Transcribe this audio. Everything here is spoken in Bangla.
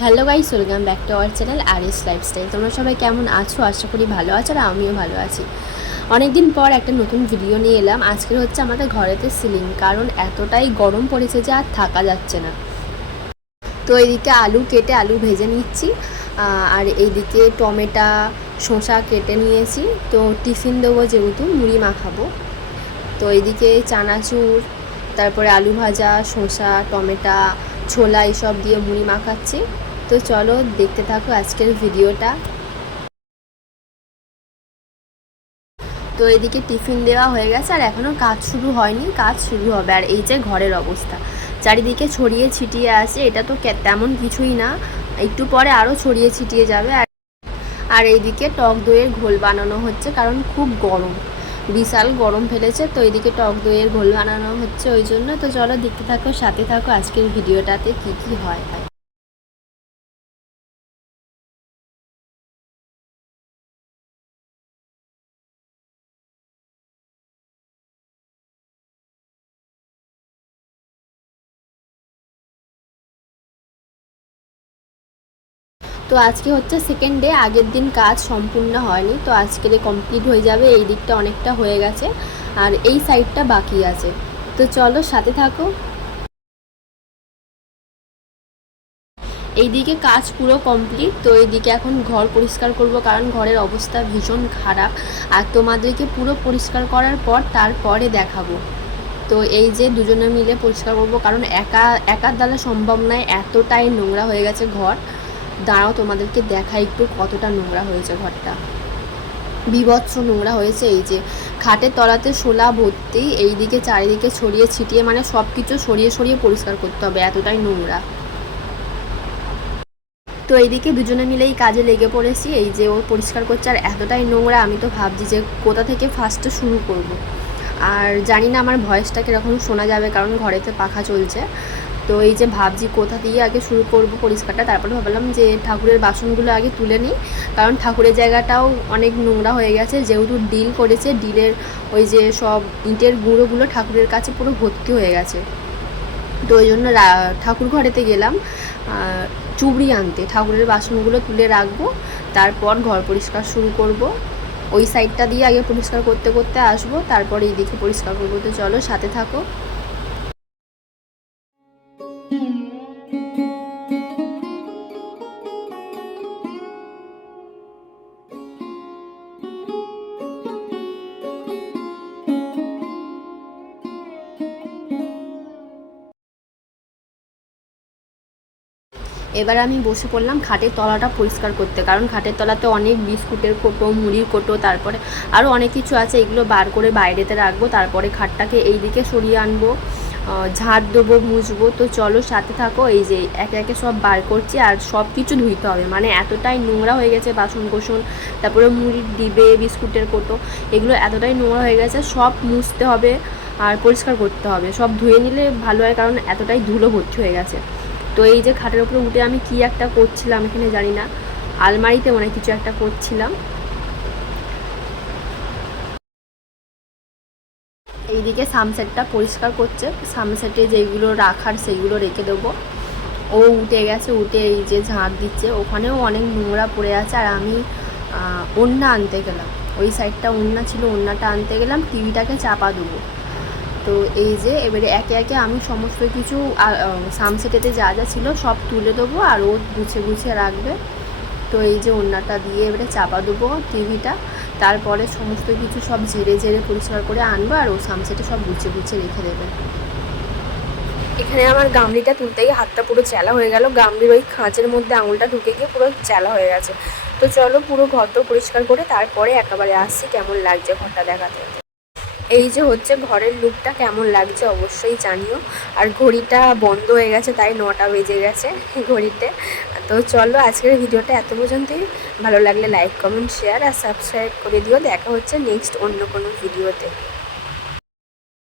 Hello guys, welcome back to our channel RS lifestyle. তোমরা সবাই কেমন আছো? আশা করি ভালো আছো, আর আমিও ভালো আছি। অনেকদিন পর একটা নতুন ভিডিও নিয়ে এলাম। আজকের হচ্ছে আমাদের ঘরেতে সিলিং, কারণ এতটাই গরম পড়েছে যে আর থাকা যাচ্ছে না। তো এইদিকে আলু কেটে আলু ভেজে নিচ্ছি, আর এইদিকে টমেটো শসা কেটে নিয়েছি। তো টিফিন দেবো, যেহেতু মুড়ি মাখাবো। তো এইদিকে চানাচুর, তারপরে আলু ভাজা, শসা, টমেটো, ছোলা এইসব দিয়ে মুড়ি মাখাচ্ছি। তো চলো দেখতে থাকো আজকের ভিডিওটা। তো এদিকে টিফিন দেওয়া হয়ে গেছে, আর এখনও কাজ শুরু হয়নি, কাজ শুরু হবে। আর এই যে ঘরের অবস্থা, চারিদিকে ছড়িয়ে ছিটিয়ে আছে। এটা তো তেমন কিছুই না, একটু পরে আরও ছড়িয়ে ছিটিয়ে যাবে। আর এইদিকে টক দইয়ের ঘোল বানানো হচ্ছে, কারণ খুব গরম, বিশাল গরম ফেলেছে। তো এইদিকে টক দইয়ের ঘোল বানানো হচ্ছে ওই জন্য। তো চলো দেখতে থাকো, সাথে থাকো আজকের ভিডিওটাতে কি কি হয়। তো আজকে হচ্ছে সেকেন্ড ডে, আগের দিন কাজ সম্পূর্ণ হয়নি, তো আজকে কমপ্লিট হয়ে যাবে। এই দিকটা অনেকটা হয়ে গেছে, আর এই সাইডটা বাকি আছে। তো চলো সাথে থাকো। এইদিকে কাজ পুরো কমপ্লিট। তো এইদিকে এখন ঘর পরিষ্কার করব, কারণ ঘরের অবস্থা ভীষণ খারাপ। আর তোমাদেরকে পুরো পরিষ্কার করার পর তারপরে দেখাবো। তো এই যে দুজনে মিলে পরিষ্কার করবো, কারণ একার দ্বারা সম্ভব নয়, এতটাই নোংরা হয়ে গেছে ঘর। দাঁড়াও তোমাদেরকে দেখা একটু কতটা নোংরা হয়েছে ঘরটা, বীভৎস নোংরা হয়েছে। এই যে খাটের তলাতে শোলা ভর্তি, এইদিকে চারিদিকে ছড়িয়ে ছিটিয়ে, মানে সব কিছু সরিয়ে সরিয়ে পরিষ্কার করতে হবে, এতটাই নোংরা। তো এইদিকে দুজনে মিলেই কাজে লেগে পড়েছি। এই যে ও পরিষ্কার করছে, আর এতটাই নোংরা, আমি তো ভাবছি যে কোথা থেকে ফার্স্টে শুরু করব। আর জানি না আমার ভয়েসটা কীরকম শোনা যাবে, কারণ ঘরেতে পাখা চলছে। তো এই যে ভাবছি কোথা দিয়ে আগে শুরু করব পরিষ্কারটা। তারপরে ভাবলাম যে ঠাকুরের বাসনগুলো আগে তুলে নিই, কারণ ঠাকুরের জায়গাটাও অনেক নোংরা হয়ে গেছে। যেহেতু ডিল করেছে, ডিলের ওই যে সব ইটের গুঁড়োগুলো ঠাকুরের কাছে পুরো ভর্তি হয়ে গেছে। তো ওই জন্য ঠাকুর ঘরেতে গেলাম চুবড়ি আনতে, ঠাকুরের বাসনগুলো তুলে রাখবো, তারপর ঘর পরিষ্কার শুরু করব। ওই সাইডটা দিয়ে আগে পরিষ্কার করতে করতে আসবো, তারপরে এইদিকে পরিষ্কার করবো। তো চলো সাথে থাকো। এবার আমি বসে পড়লাম খাটের তলাটা পরিষ্কার করতে, কারণ খাটের তলাতে অনেক বিস্কুটের কোটো, মুড়ির কোটো, তারপরে আরও অনেক কিছু আছে। এগুলো বার করে বাইরেতে রাখবো, তারপরে খাটটাকে এই দিকে সরিয়ে আনবো, ঝাড় দেবো, মুছবো। তো চলো সাথে থাকো। এই যে একে একে সব বার করছি, আর সব কিছু ধুইতে হবে, মানে এতটাই নোংরা হয়ে গেছে বাসন কোসন, তারপরে মুড়ির ডিবে, বিস্কুটের কোটো, এগুলো এতটাই নোংরা হয়ে গেছে, সব মুছতে হবে আর পরিষ্কার করতে হবে। সব ধুয়ে নিলে ভালো হয়, কারণ এতটাই ধুলো ভর্তি হয়ে গেছে। তো এই যে খাটের উপরে উঠে আমি কি একটা করছিলাম এখানে, জানি না, আলমারিতে মনে কিছু একটা করছিলাম। এইদিকে সামসেটটা পরিষ্কার করছে, সামসেটে যেগুলো রাখার সেগুলো রেখে দেবো। ও উঠে গেছে, উঠে এই যে ঝাঁট দিচ্ছে, ওখানেও অনেক নোংরা পড়ে আছে। আর আমি ওড়না আনতে গেলাম, ওই সাইডটা ওড়না ছিল, ওড়নাটা আনতে গেলাম, টিভিটাকে চাপা দেবো। তো এই যে এবারে একে একে আমি সমস্ত কিছু সামসেটেতে যা যা ছিল সব তুলে দেবো, আর ও গুছিয়ে গুছিয়ে রাখবে। তো এই যে ওড়নাটা দিয়ে এবারে চাপা দেবো টিভিটা, তারপরে সমস্ত কিছু সব ঝেড়ে ঝেড়ে পরিষ্কার করে আনবো, আর ও সামসেটে সব গুছিয়ে গুছিয়ে রেখে দেবে। এখানে আমার গামলিটা তুলতে গিয়ে হাতটা পুরো চ্যালা হয়ে গেল, গামলির ওই খাঁচের মধ্যে আঙুলটা ঢুকে গিয়ে পুরো চ্যালা হয়ে গেছে। তো চলো পুরো ঘরটা পরিষ্কার করে তারপরে একেবারে আসছি কেমন লাগছে ঘরটা দেখাতে। এই যে হচ্ছে ঘরের লুকটা, কেমন লাগছে অবশ্যই জানিও। আর ঘড়িটা বন্ধ হয়ে গেছে, তাই 9টা বেজে গেছে ঘড়িতে। তো চলো আজকের ভিডিওটা এত পর্যন্তই। ভালো লাগলে লাইক, কমেন্ট, শেয়ার আর সাবস্ক্রাইব করে দিও। দেখা হচ্ছে নেক্সট অন্য কোনো ভিডিওতে।